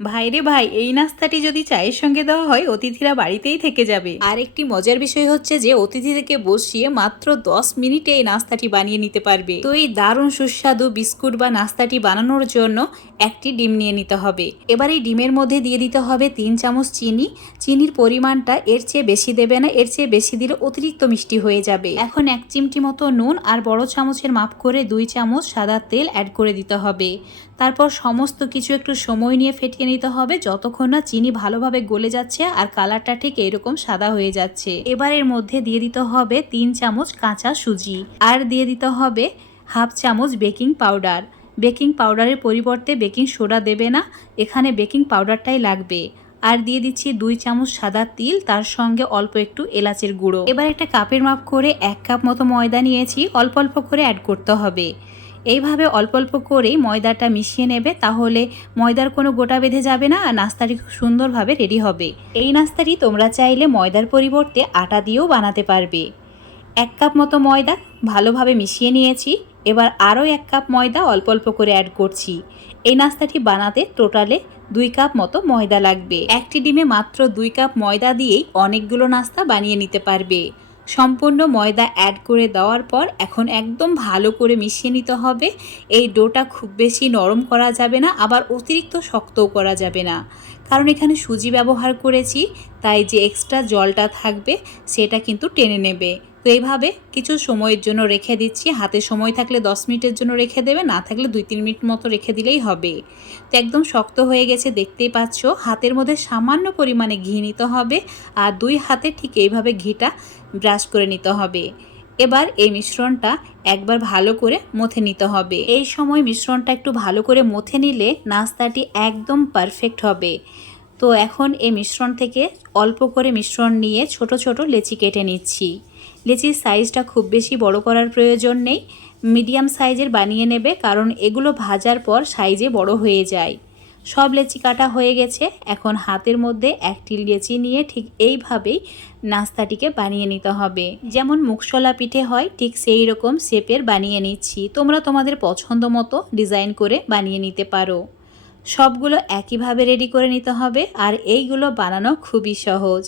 ভাইরে ভাই, এই নাস্তাটি যদি চায়ের সঙ্গে দেওয়া হয়, অতিথিরা বাড়িতেই থেকে যাবে। আর একটি মজার বিষয় হচ্ছে যে অতিথিদেরকে বসিয়ে মাত্র দশ মিনিটে এই নাস্তাটি বানিয়ে নিতে পারবে। তো এই দারুণ সুস্বাদু বিস্কুট বা নাস্তাটি বানানোর জন্য একটি ডিম নিয়ে নিতে হবে। এবার এই ডিমের মধ্যে দিয়ে দিতে হবে তিন চামচ চিনি। চিনির পরিমাণটা এর চেয়ে বেশি দেবে না, এর চেয়ে বেশি দিলে অতিরিক্ত মিষ্টি হয়ে যাবে। এখন এক চিমটি মতো নুন আর বড় চামচের মাপ করে দুই চামচ সাদা তেল অ্যাড করে দিতে হবে। তারপর সমস্ত কিছু একটু সময় নিয়ে ফেটিয়ে নিতে হবে। যতক্ষণ না চিনি ভালোভাবে গলে যাচ্ছে আর কালারটা ঠিক এরকম সাদা হয়ে যাচ্ছে। এবার এর মধ্যে দিয়ে দিতে হবে তিন চামচ কাঁচা সুজি আর দিয়ে দিতে হবে হাফ চামচ বেকিং পাউডার। বেকিং পাউডারের পরিবর্তে বেকিং সোডা দেবে না, এখানে বেকিং পাউডারটাই লাগবে। আর দিয়ে দিচ্ছি দুই চামচ সাদা তিল, তার সঙ্গে অল্প একটু এলাচের গুঁড়ো। এবার একটা কাপের মাপ করে এক কাপ মতো ময়দা নিয়েছি, অল্প অল্প করে অ্যাড করতে হবে। এইভাবে অল্প অল্প করেই ময়দাটা মিশিয়ে নেবে, তাহলে ময়দার কোনো গোটা বেঁধে যাবে না আর নাস্তাটি খুব সুন্দরভাবে রেডি হবে। এই নাস্তাটি তোমরা চাইলে ময়দার পরিবর্তে আটা দিয়েও বানাতে পারবে। এক কাপ মতো ময়দা ভালোভাবে মিশিয়ে নিয়েছি, এবার আরও এক কাপ ময়দা অল্প অল্প করে অ্যাড করছি। এই নাস্তাটি বানাতে টোটালে দুই কাপ মতো ময়দা লাগবে। একটি ডিমে মাত্র দুই কাপ ময়দা দিয়েই অনেকগুলো নাস্তা বানিয়ে নিতে পারবে। সম্পূর্ণ ময়দা অ্যাড করে দেওয়ার পর এখন একদম ভালো করে মিশিয়ে নিতে হবে। এই ডোটা খুব বেশি নরম করা যাবে না, আবার অতিরিক্ত শক্তও করা যাবে না। কারণ এখানে সুজি ব্যবহার করেছি, তাই যে এক্সট্রা জলটা থাকবে, সেটা কিন্তু টেনে নেবে। তো এইভাবে কিছু সময়ের জন্য রেখে দিচ্ছি। হাতে সময় থাকলে দশ মিনিটের জন্য রেখে দেবে, না থাকলে দুই তিন মিনিট মতো রেখে দিলেই হবে। তো একদম শক্ত হয়ে গেছে, দেখতেই পাচ্ছ। হাতের মধ্যে সামান্য পরিমাণে ঘি নিতে হবে আর দুই হাতে ঠিক এইভাবে ঘিটা ব্রাশ করে নিতে হবে। এবার এই মিশ্রণটা একবার ভালো করে মথে নিতে হবে। এই সময় মিশ্রণটা একটু ভালো করে মথে নিলে নাস্তাটি একদম পারফেক্ট হবে। তো এখন এই মিশ্রণ থেকে অল্প করে মিশ্রণ নিয়ে ছোট ছোট লেচি কেটে নিচ্ছি। লেচির সাইজটা খুব বেশি বড় করার প্রয়োজন নেই। মিডিয়াম সাইজের বানিয়ে নেবে কারণ এগুলো ভাজার পর সাইজে বড় হয়ে যায়। সব লেচি কাটা হয়ে গেছে। এখন হাতের মধ্যে একটি লেচি নিয়ে ঠিক এইভাবেই নাস্তাটিকে বানিয়ে নিতে হবে। যেমন মুখশলা পিঠে হয়, ঠিক সেই রকম শেপের বানিয়ে নিচ্ছি। তোমরা তোমাদের পছন্দ মতো ডিজাইন করে বানিয়ে নিতে পারো। সবগুলো একইভাবে রেডি করে নিতে হবে। আর এইগুলো বানানো খুবই সহজ।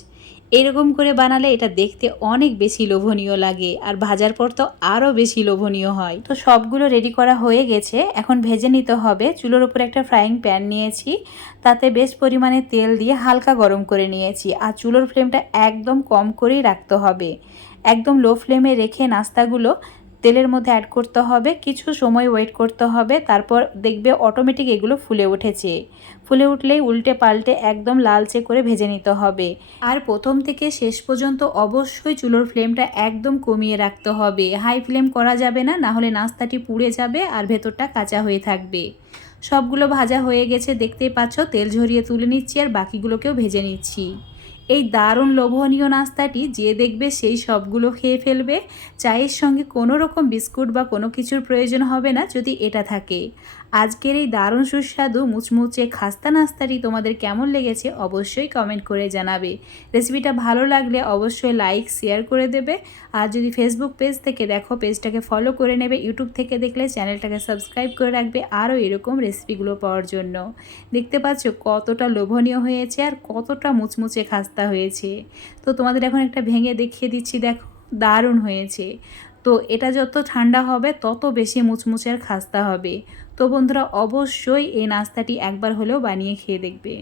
এরকম করে বানালে এটা দেখতে অনেক বেশি লোভনীয় লাগে, আর ভাজার পর তো আরও বেশি লোভনীয় হয়। তো সবগুলো রেডি করা হয়ে গেছে, এখন ভেজে নিতে হবে। চুলোর উপর একটা ফ্রাইং প্যান নিয়েছি, তাতে বেশ পরিমাণে তেল দিয়ে হালকা গরম করে নিয়েছি, আর চুলোর ফ্লেমটা একদম কম করেই রাখতে হবে। একদম লো ফ্লেমে রেখে নাস্তাগুলো তেলের মধ্যে অ্যাড করতে হবে, কিছু সময় ওয়েট করতে হবে, তারপর দেখবে অটোমেটিক এগুলো ফুলে উঠেছে। ফুলে উঠলেই উল্টে পাল্টে একদম লালচে করে ভেজে নিতে হবে। আর প্রথম থেকে শেষ পর্যন্ত অবশ্যই চুলোর ফ্লেমটা একদম কমিয়ে রাখতে হবে। হাই ফ্লেম করা যাবে না না হলে নাস্তাটি পুড়ে যাবে আর ভেতরটা কাঁচা হয়ে থাকবে। সবগুলো ভাজা হয়ে গেছে, দেখতেই পাচ্ছ, তেল ঝরিয়ে তুলে নিচ্ছি আর বাকিগুলোকেও ভেজে নিচ্ছি। এই দারুণ লোভনীয় নাস্তাটি যে দেখবে সেই সবগুলো খেয়ে ফেলবে। চায়ের সঙ্গে কোনো রকম বিস্কুট বা কোনো কিছুর প্রয়োজন হবে না যদি এটা থাকে। আজকের এই দারুণ সুস্বাদু মুচমুচে খাস্তা নাস্তাটি তোমাদের কেমন লেগেছে অবশ্যই কমেন্ট করে জানাবে। রেসিপিটা ভালো লাগলে অবশ্যই লাইক, শেয়ার করে দেবে। আর যদি ফেসবুক পেজ থেকে দেখো, পেজটাকে ফলো করে নেবে। ইউটিউব থেকে দেখলে চ্যানেলটাকে সাবস্ক্রাইব করে রাখবে আরও এরকম রেসিপিগুলো পাওয়ার জন্য। দেখতে পাচ্ছ কতটা লোভনীয় হয়েছে আর কতটা মুচমুচে খাস্তা হয়েছে। তো তোমাদের এখন একটা ভেঙে দেখিয়ে দিচ্ছি, দেখো, দারুণ হয়েছে। তো এটা যত ঠান্ডা হবে, তত বেশি মুচমুচের খাস্তা হবে। তো বন্ধুরা, অবশ্যই এই নাস্তাটি একবার হলেও বানিয়ে খেয়ে দেখবে।